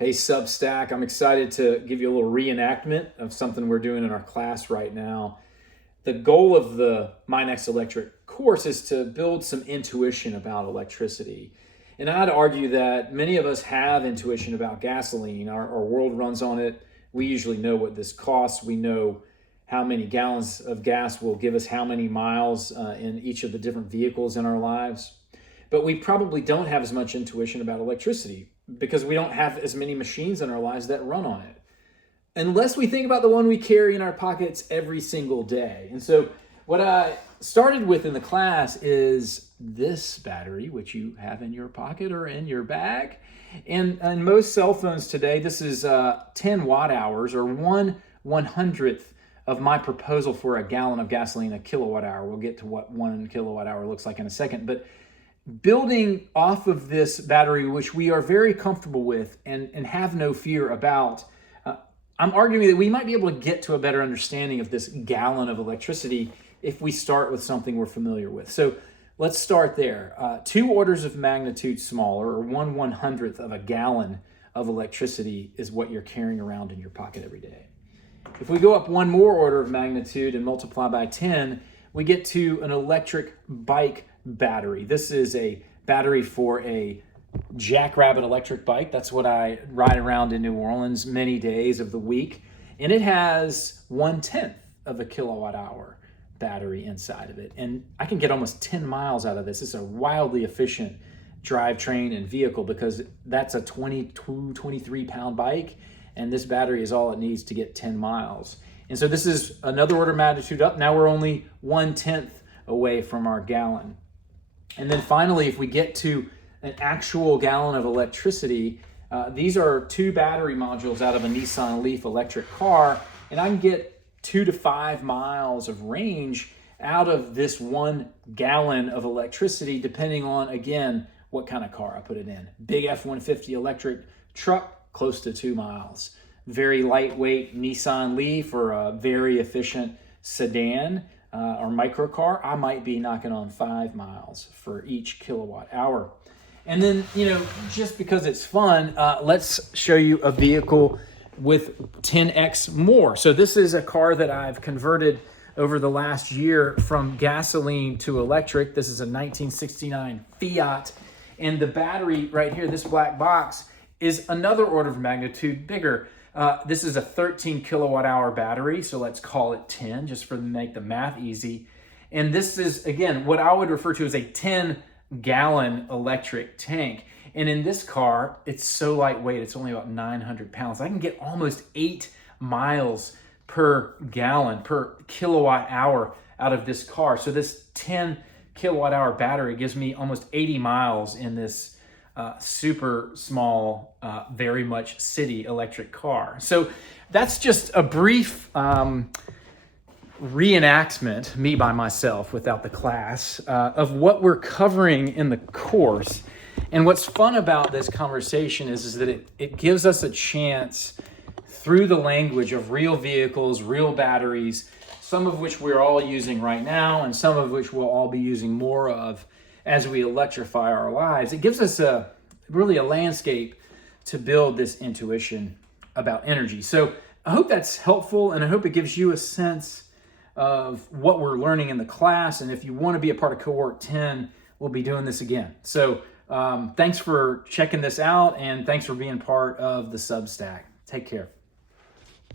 Hey Substack, I'm excited to give you a little reenactment of something we're doing in our class right now. The goal of the My Next Electric course is to build some intuition about electricity. And I'd argue that many of us have intuition about gasoline. Our world runs on it. We usually know what this costs. We know how many gallons of gas will give us how many miles in each of the different vehicles in our lives. But we probably don't have as much intuition about electricity because we don't have as many machines in our lives that run on it. Unless we think about the one we carry in our pockets every single day. And so what I started with in the class is this battery, which you have in your pocket or in your bag. And most cell phones today, this is 10 watt hours or 1/100th of my proposal for a gallon of gasoline, a kilowatt hour. We'll get to what 1 kilowatt hour looks like in a second. But building off of this battery, which we are very comfortable with and have no fear about, I'm arguing that we might be able to get to a better understanding of this gallon of electricity if we start with something we're familiar with. So let's start there. 2 orders of magnitude smaller, or 1/100th of a gallon of electricity is what you're carrying around in your pocket every day. If we go up one more order of magnitude and multiply by 10, we get to an electric bike battery. This is a battery for a Jackrabbit electric bike. That's what I ride around in New Orleans many days of the week. And it has 1/10 of a kilowatt hour battery inside of it. And I can get almost 10 miles out of this. It's a wildly efficient drivetrain and vehicle because that's a 22, 23 pound bike. And this battery is all it needs to get 10 miles. And so this is another order of magnitude up. Now we're only 1/10 away from our gallon. And then finally, if we get to an actual gallon of electricity, these are 2 battery modules out of a Nissan Leaf electric car, and I can get 2 to 5 miles of range out of this 1 gallon of electricity, depending on, again, what kind of car I put it in. Big F-150 electric truck, close to 2 miles. Very lightweight Nissan Leaf or a very efficient sedan or micro car, I might be knocking on 5 miles for each kilowatt hour. And then, just because it's fun, let's show you a vehicle with 10x more. So this is a car that I've converted over the last year from gasoline to electric. This is a 1969 Fiat. And the battery right here, this black box, is another order of magnitude bigger. This is a 13 kilowatt hour battery, so let's call it 10 just for make the math easy. And this is, again, what I would refer to as a 10 gallon electric tank. And in this car, it's so lightweight, it's only about 900 pounds. I can get almost 8 miles per gallon, per kilowatt hour out of this car. So this 10 kilowatt hour battery gives me almost 80 miles in this super small, very much city electric car. So that's just a brief reenactment, me by myself without the class, of what we're covering in the course. And what's fun about this conversation is that it gives us a chance through the language of real vehicles, real batteries, some of which we're all using right now and some of which we'll all be using more of as we electrify our lives. It gives us really a landscape to build this intuition about energy. So I hope that's helpful, and I hope it gives you a sense of what we're learning in the class. And if you want to be a part of Cohort 10, we'll be doing this again. So thanks for checking this out, and thanks for being part of the Substack. Take care.